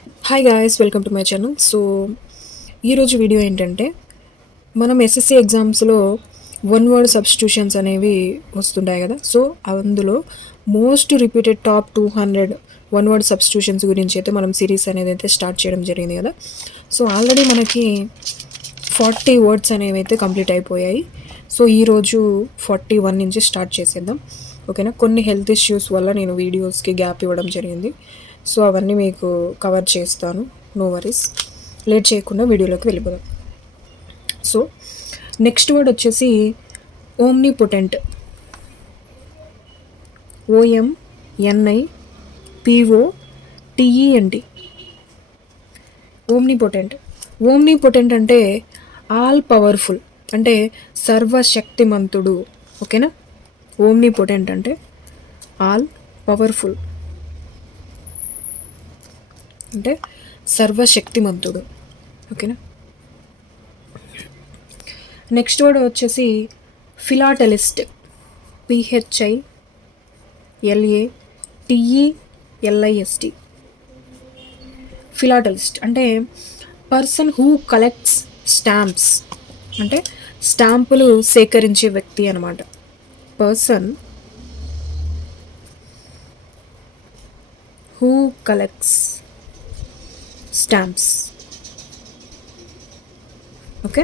Hi guys, welcome to my channel. So ఈరోజు video ఏంటంటే, మనం ఎస్ఎస్సి ఎగ్జామ్స్లో వన్ వర్డ్ సబ్స్టిట్యూషన్స్ అనేవి వస్తుంటాయి కదా. సో అందులో most repeated top 200 one word substitutions గురించి అయితే మనం సిరీస్ అనేది అయితే స్టార్ట్ చేయడం జరిగింది కదా. సో ఆల్రెడీ మనకి 40 వర్డ్స్ అనేవి అయితే కంప్లీట్ అయిపోయాయి. సో ఈరోజు 41 నుంచి స్టార్ట్ చేసేద్దాం, ఓకేనా. కొన్ని హెల్త్ ఇష్యూస్ వల్ల నేను వీడియోస్కి గ్యాప్ ఇవ్వడం జరిగింది. సో అవన్నీ మీకు కవర్ చేస్తాను, నో వరీస్. లేట్ చేయకుండా వీడియోలోకి వెళ్ళిపోదాం. సో నెక్స్ట్ వర్డ్ వచ్చేసి ఓమ్నిపొటెంట్. OMNIPOTENT. ఓమ్నిపొటెంట్. ఓమ్నిపొటెంట్ అంటే ఆల్ పవర్ఫుల్, అంటే సర్వశక్తిమంతుడు, ఓకేనా. ఓమ్నిపొటెంట్ అంటే ఆల్ పవర్ఫుల్, అంటే సర్వశక్తిమంతుడు, ఓకేనా. నెక్స్ట్ వర్డ్ వచ్చేసి ఫిలాటలిస్ట్. PHILATELIST. ఫిలాటలిస్ట్ అంటే పర్సన్ హూ కలెక్ట్స్ స్టాంప్స్, అంటే స్టాంపులు సేకరించే వ్యక్తి అన్నమాట. Person who collects stamps, okay.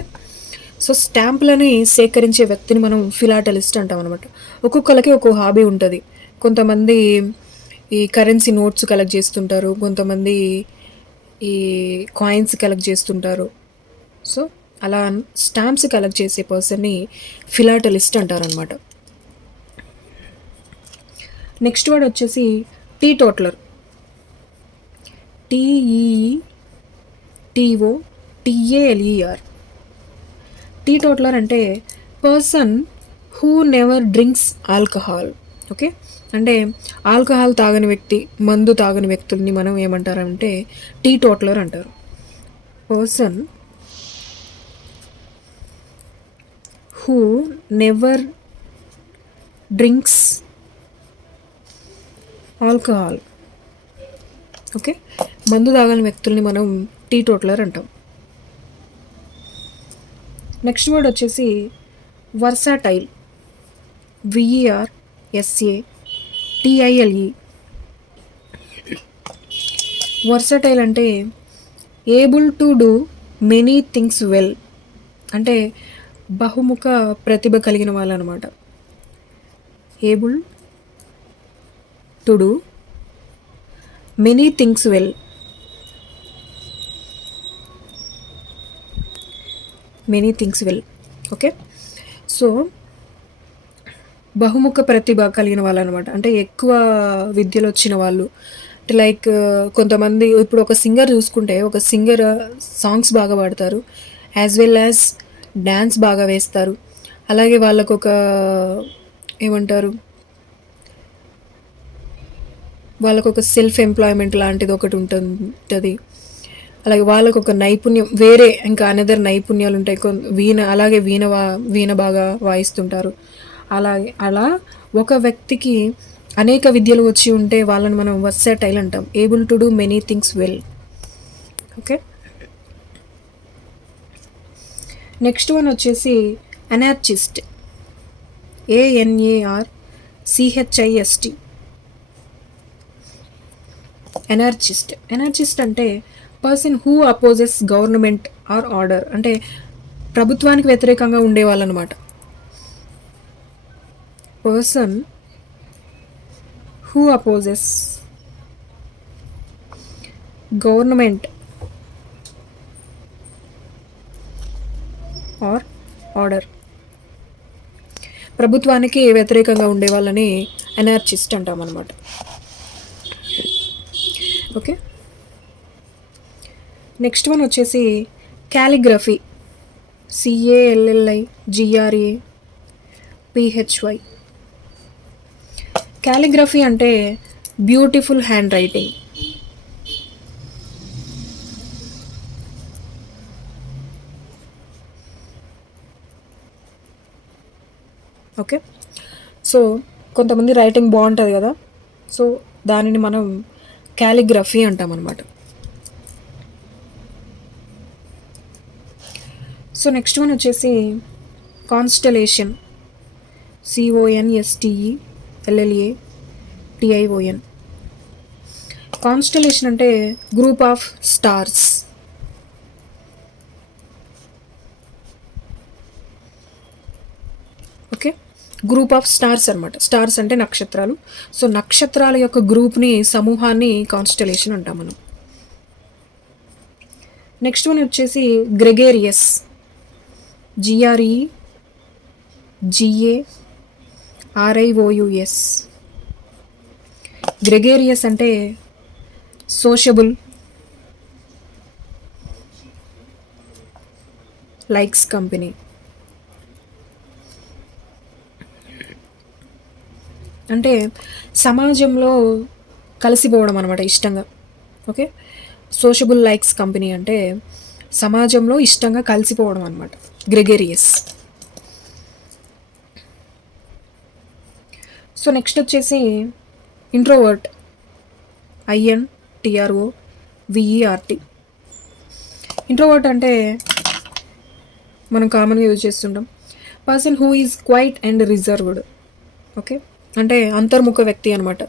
So స్టాంపులని సేకరించే వ్యక్తిని మనం ఫిలాటలిస్ట్ అంటాం అనమాట. ఒక్కొక్కరికి ఒక్కో హాబీ ఉంటుంది. కొంతమంది ఈ కరెన్సీ నోట్స్ కలెక్ట్ చేస్తుంటారు, కొంతమంది ఈ కాయిన్స్ కలెక్ట్ చేస్తుంటారు. సో అలా స్టాంప్స్ కలెక్ట్ చేసే పర్సన్ని ఫిలాటలిస్ట్ అంటారనమాట. నెక్స్ట్ వర్డ్ వచ్చేసి teetotaller. TEETOTALER. Teetotaller అంటే person who never drinks alcohol, okay. అంటే ఆల్కహాల్ తాగని వ్యక్తి, మందు తాగని వ్యక్తుల్ని మనం ఏమంటారంటే టీ టోటలర్ అంటారు. Person who never drinks alcohol, okay. మందు తాగని వ్యక్తుల్ని మనం టీ టోటలర్ అంటాం. నెక్స్ట్ వర్డ్ వచ్చేసి వర్సాటైల్. VERSATILE. వర్సటైల్ అంటే able to do many things well, అంటే బహుముఖ ప్రతిభ కలిగిన వాళ్ళు అనమాట. Able to do many things well, many things well, okay. So బహుముఖ ప్రతిభ కలిగిన వాళ్ళు అనమాట, అంటే ఎక్కువ విద్యలు వచ్చిన వాళ్ళు. లైక్ కొంతమంది ఇప్పుడు ఒక సింగర్ చూసుకుంటే, ఒక సింగర్ సాంగ్స్ బాగా పాడతారు, యాజ్ వెల్ యాజ్ డ్యాన్స్ బాగా వేస్తారు. అలాగే వాళ్ళకు ఒక ఏమంటారు, వాళ్ళకు ఒక సెల్ఫ్ ఎంప్లాయ్మెంట్ లాంటిది ఒకటి ఉంటుంది. అలాగే వాళ్ళకు ఒక నైపుణ్యం, వేరే ఇంకా అనదర్ నైపుణ్యాలు ఉంటాయి. వీణ, అలాగే వీణ బాగా వాయిస్తుంటారు. అలాగే అలా ఒక వ్యక్తికి అనేక విద్యలు వచ్చి ఉంటే వాళ్ళని మనం వర్సటైల్ అంటాం. Able to do many things well, okay. Next one వచ్చేసి అనార్చిస్ట్. ANARCHIST. ఎనర్జిస్ట్ అంటే person who opposes government are order, అంటే ప్రభుత్వానికి వ్యతిరేకంగా ఉండేవాళ్ళు అనమాట. Person who opposes government are order, ప్రభుత్వానికి వ్యతిరేకంగా ఉండే వాళ్ళని ఎనర్జిస్ట్ అంటాం అనమాట, ఓకే. నెక్స్ట్ వన్ వచ్చేసి క్యాలిగ్రఫీ. CALLIGRAPHY. క్యాలిగ్రఫీ అంటే beautiful hand writing, okay. So కొంతమంది రైటింగ్ బాగుంటుంది కదా, సో దానిని మనం క్యాలిగ్రఫీ అంటాం అనమాట. సో నెక్స్ట్ వన్ వచ్చేసి కాన్స్టలేషన్, CONSTELLATION. కాన్స్టలేషన్ అంటే group of stars. Okay, group of stars అనమాట. స్టార్స్ అంటే నక్షత్రాలు. సో నక్షత్రాల యొక్క గ్రూప్ని, సమూహాన్ని కాన్స్టలేషన్ అంటాం మనం. నెక్స్ట్ వన్ వచ్చేసి గ్రెగేరియస్, GREGARIOUS. గ్రెగేరియస్ అంటే సోషబుల్, లైక్స్ కంపెనీ. అంటే సమాజంలో కలిసిపోవడం అనమాట, ఇష్టంగా. ఓకే, సోషబుల్ లైక్స్ కంపెనీ అంటే సమాజంలో ఇష్టంగా కలిసిపోవడం అనమాట, గ్రెగేరియస్. సో నెక్స్ట్ వచ్చేసి ఇంట్రోవర్ట్, INTROVERT. ఇంట్రోవర్ట్ అంటే మనం కామన్గా యూజ్ చేస్తుంటాం, person who is quiet and reserved. Okay, అంటే అంతర్ముఖ వ్యక్తి అనమాట.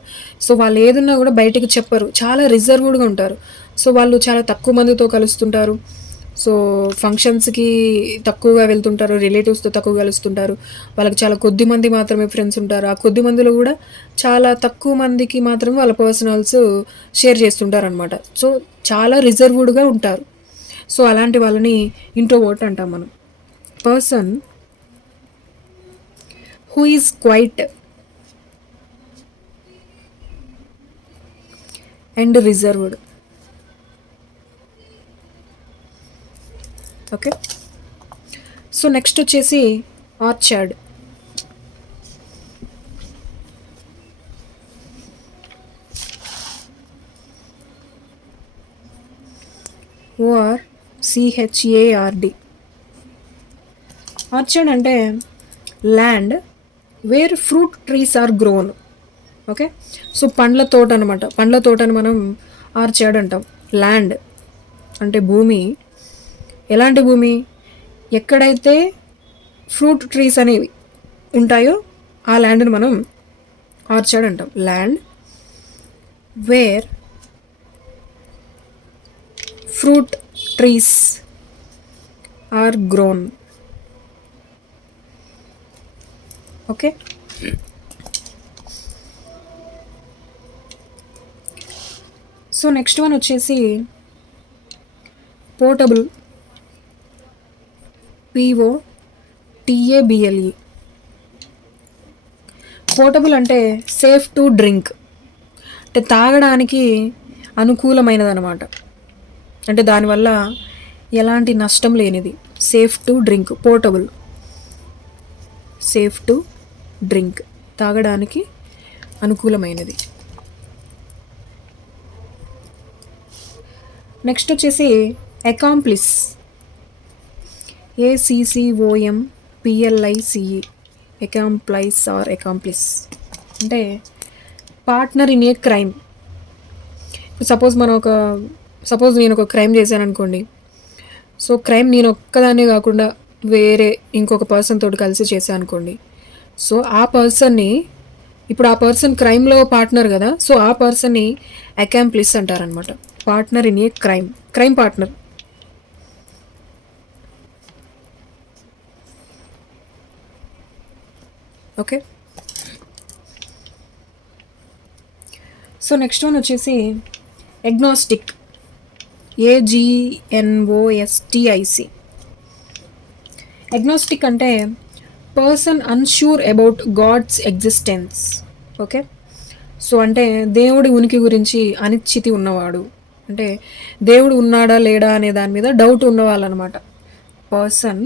సో వాళ్ళు ఏదున్నా కూడా బయటికి చెప్పరు, చాలా రిజర్వ్డ్గా ఉంటారు. సో వాళ్ళు చాలా తక్కువ మందితో కలుస్తుంటారు. సో ఫంక్షన్స్కి తక్కువగా వెళ్తుంటారు, రిలేటివ్స్తో తక్కువ కలుస్తుంటారు. వాళ్ళకి చాలా కొద్ది మంది మాత్రమే ఫ్రెండ్స్ ఉంటారు. ఆ కొద్ది మందిలో కూడా చాలా తక్కువ మందికి మాత్రమే వాళ్ళ పర్సనల్స్ షేర్ చేస్తుంటారు అనమాట. సో చాలా రిజర్వ్డ్గా ఉంటారు. సో అలాంటి వాళ్ళని ఇంట్రోవర్ట్ అంటాం మనం. Person who is quiet and reserved. Okay, so next వచ్చేసి ఆర్చర్డ్. ORCHARD. ఆర్చర్డ్ అంటే land where fruit trees are grown. Okay, so పండ్ల తోట అనమాట. పండ్ల తోటని మనం ఆర్చర్డ్ అంటాం. ల్యాండ్ అంటే భూమి. ఎలాంటి భూమి? ఎక్కడైతే ఫ్రూట్ ట్రీస్ అనేవి ఉంటాయో ఆ ల్యాండ్ని మనం ఆర్చర్డ్ అంటాం. Land where fruit trees are grown. Okay, so next one వచ్చేసి పోర్టబుల్, PORTABLE. పోర్టబుల్ అంటే సేఫ్ టు డ్రింక్, అంటే తాగడానికి అనుకూలమైనది అనమాట. అంటే దానివల్ల ఎలాంటి నష్టం లేనిది. Safe to drink, portable, safe to drink, తాగడానికి అనుకూలమైనది. నెక్స్ట్ వచ్చేసి అకాంప్లిస్, ACCOMPLICE. అకాంప్లైస్ ఆర్ అకాంప్లిస్ అంటే partner in a crime. Suppose నేను ఒక క్రైమ్ చేశాను అనుకోండి. సో క్రైమ్ నేను ఒక్కదాన్నే కాకుండా వేరే ఇంకొక పర్సన్ తోటి కలిసి చేశాను అనుకోండి. సో ఆ పర్సన్ని, ఇప్పుడు ఆ పర్సన్ క్రైమ్లో పార్ట్నర్ కదా, సో ఆ పర్సన్ని అకాంప్లిస్ అంటారనమాట. Partner in a crime partner. Okay, so next one వచ్చేసి అగ్నోస్టిక్, AGNOSTIC. అగ్నోస్టిక్ అంటే person unsure about God's existence. Okay, so అంటే దేవుడి ఉనికి గురించి అనిశ్చితి ఉన్నవాడు, అంటే దేవుడు ఉన్నాడా లేడా అనే దాని మీద డౌట్ ఉన్నవాళ్ళు అనమాట. Person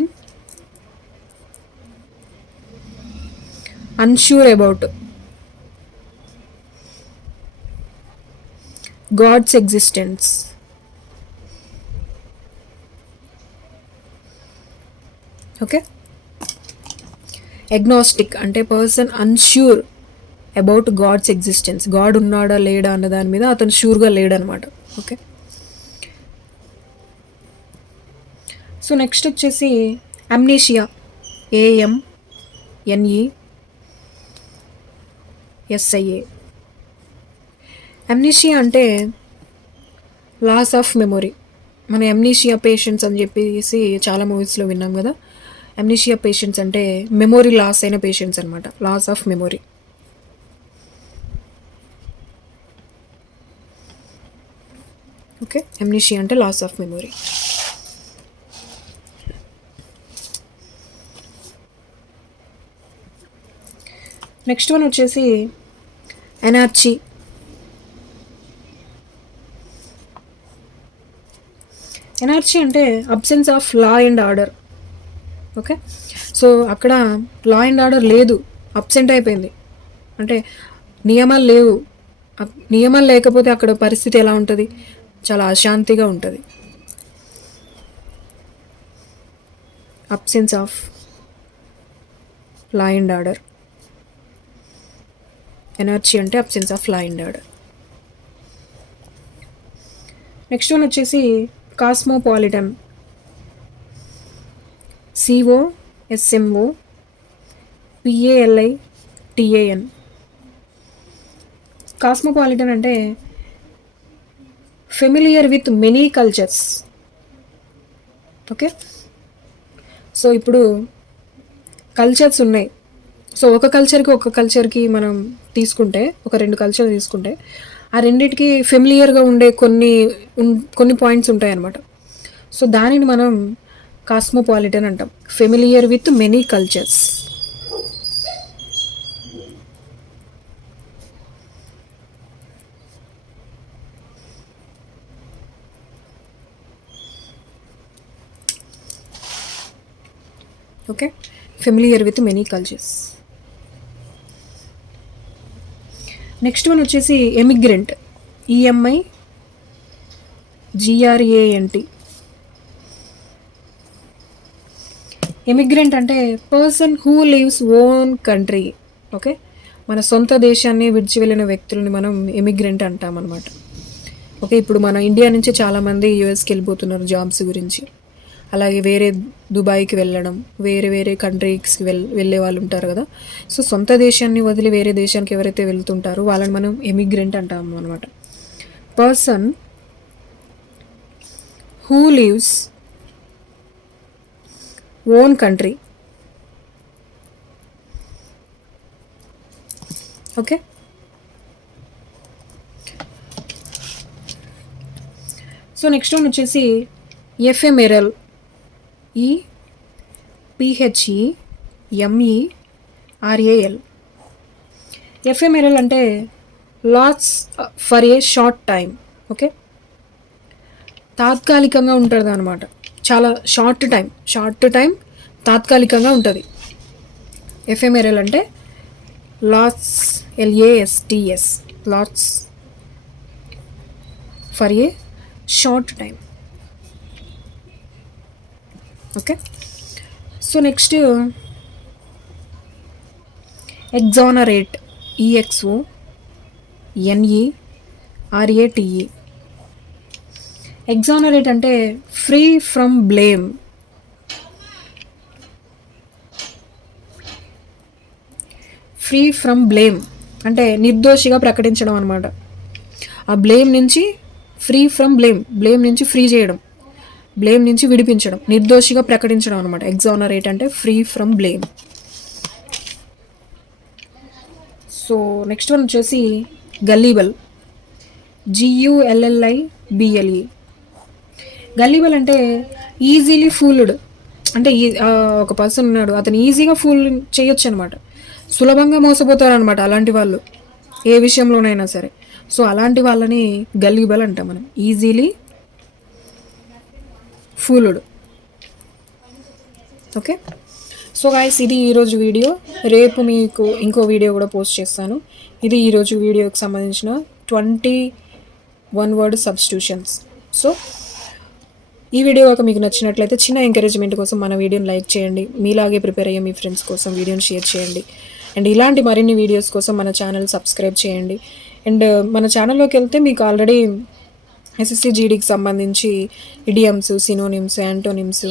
unsure about God's existence. Okay, agnostic అంటే person unsure about God's existence. God ఉన్నాడా లేడా అన్న దాని మీద అతను ష్యూర్గా లేడనమాట. ఓకే, సో నెక్స్ట్ వచ్చేసి అమ్నీషియా, AMNESIA. అమ్నీషియా అంటే లాస్ ఆఫ్ మెమొరీ. మన అమ్నీషియా పేషెంట్స్ అని చెప్పేసి చాలా మూవీస్లో విన్నాం కదా. అమ్నీషియా పేషెంట్స్ అంటే మెమొరీ లాస్ అయిన పేషెంట్స్ అనమాట, loss of memory. Okay, amnesia అంటే loss of memory. Next one వచ్చేసి ఎనార్చీ. ఎనార్చీ అంటే absence of law and order. Okay, so అక్కడ లా అండ్ ఆర్డర్ లేదు, అబ్సెంట్ అయిపోయింది. అంటే నియమాలు లేవు. నియమాలు లేకపోతే అక్కడ పరిస్థితి ఎలా ఉంటుంది? చాలా అశాంతిగా ఉంటుంది. Absence of law and order. Anarchy అంటే absence of law and order. Next one వచ్చేసి కాస్మోపాలిటన్. COSMOPALITAN. కాస్మోపాలిటన్ అంటే familiar with many cultures. Okay, so ఇప్పుడు కల్చర్స్ ఉన్నాయి. సో ఒక కల్చర్కి మనం తీసుకుంటే, ఒక 2 కల్చర్ తీసుకుంటే, ఆ రెండిటికి ఫెమిలియర్గా ఉండే కొన్ని పాయింట్స్ ఉంటాయి అన్నమాట. సో దానిని మనం కాస్మోపాలిటన్ అంటాం, familiar with many cultures. Okay, familiar with many cultures. Next one వచ్చేసి ఎమిగ్రెంట్. EMIGRANT. ఎమిగ్రెంట్ అంటే person who leaves own country. Okay, మన సొంత దేశాన్ని విడిచి వెళ్ళిన వ్యక్తులని మనం ఎమిగ్రెంట్ అంటాం అనమాట. ఓకే, ఇప్పుడు మన ఇండియా నుంచి చాలామంది యూఎస్కి వెళ్ళిపోతున్నారు జాబ్స్ గురించి. అలాగే వేరే దుబాయ్కి వెళ్ళడం, వేరే కంట్రీస్కి వెళ్ళే వాళ్ళు ఉంటారు కదా. సో సొంత దేశాన్ని వదిలి వేరే దేశానికి ఎవరైతే వెళ్తుంటారో వాళ్ళని మనం ఎమిగ్రెంట్ అంటాము అనమాట. Person who leaves own country. Okay, so next one వచ్చేసి ఎఫెమెరల్. EPHEMERAL. ఎఫెమెరల్ అంటే LADS for a short time. Okay, తాత్కాలికంగా ఉంటుంది అనమాట. చాలా షార్ట్ టైం తాత్కాలికంగా ఉంటుంది. ఎఫెమెరల్ అంటే LADS, LASTS, LADS for a short time. Okay, so next ఎగ్జానరేట్. EXONERATE. ఎగ్జానరేట్ అంటే free from blame. Free from blame అంటే నిర్దోషిగా ప్రకటించడం అనమాట. ఆ బ్లేమ్ నుంచి బ్లేమ్ నుంచి ఫ్రీ చేయడం, బ్లేమ్ నుంచి విడిపించడం, నిర్దోషిగా ప్రకటించడం అనమాట. ఎగ్జానరేట్ అంటే free from blame. So next one వచ్చేసి గల్లీబల్. GULLIBLE. గల్లీబల్ అంటే ఈజీలీ ఫూల్డ్. అంటే ఒక పర్సన్ ఉన్నాడు, అతను ఈజీగా ఫూల్ చేయొచ్చు అనమాట, సులభంగా మోసపోతారనమాట అలాంటి వాళ్ళు ఏ విషయంలోనైనా సరే. సో అలాంటి వాళ్ళని గల్లీబల్ అంటాం మనం, easily fooled. Okay, so guys ఇది ఈరోజు వీడియో. రేపు మీకు ఇంకో వీడియో కూడా పోస్ట్ చేస్తాను. ఇది ఈరోజు వీడియోకి సంబంధించిన 21 వర్డ్ సబ్స్టిట్యూషన్స్. సో ఈ వీడియో కనుక మీకు నచ్చినట్లయితే చిన్న ఎంకరేజ్మెంట్ కోసం మన వీడియోని లైక్ చేయండి. మీలాగే ప్రిపేర్ అయ్యే మీ ఫ్రెండ్స్ కోసం వీడియోని షేర్ చేయండి. అండ్ ఇలాంటి మరిన్ని వీడియోస్ కోసం మన ఛానల్ సబ్స్క్రైబ్ చేయండి. అండ్ మన ఛానల్లోకి వెళ్తే మీకు ఆల్రెడీ ఎస్ఎస్సి జీడీకి సంబంధించి idioms, synonyms, antonyms,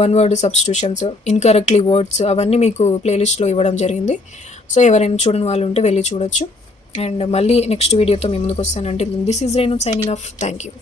one word substitutions, incorrectly words అవన్నీ మీకు ప్లేలిస్ట్లో ఇవ్వడం జరిగింది. సో ఎవరైనా చూడని వాళ్ళు ఉంటే వెళ్ళి చూడొచ్చు. అండ్ మళ్ళీ నెక్స్ట్ వీడియోతో మీ ముందుకు వస్తానంటే this is Renu signing off. Thank you.